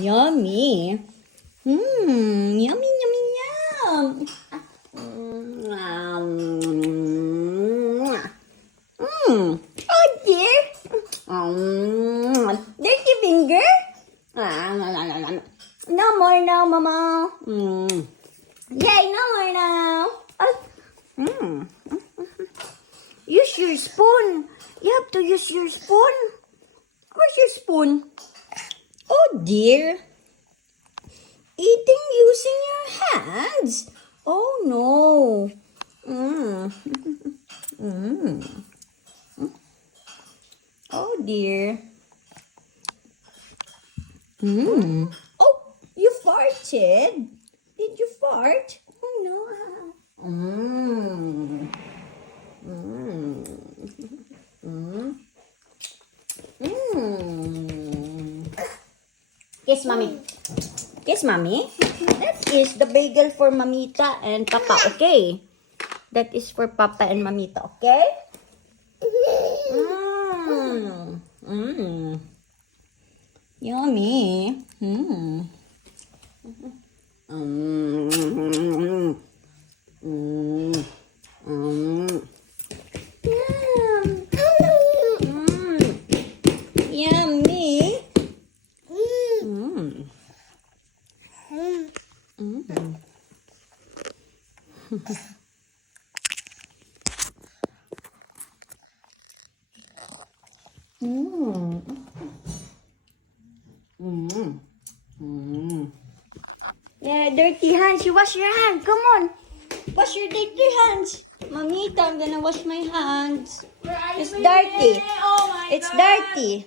Yummy. Yummy, yummy, yum. Oh dear. Dirty finger. No more now, Mama. Yay, no more now. Use your spoon. You have to use your spoon. Where's your spoon? Oh dear. Eating using your hands. Oh no. Oh dear. Oh, you farted. Did you fart? Oh no. Kiss mommy. Kiss mommy. That is the bagel for Mamita and Papa, okay? That is for Papa and Mamita, okay? Yummy. Yummy. Yeah, dirty hands. You wash your hand. Come on. Wash your dirty hands. Mamita, I'm gonna wash my hands. It's dirty. Oh my It's God. dirty.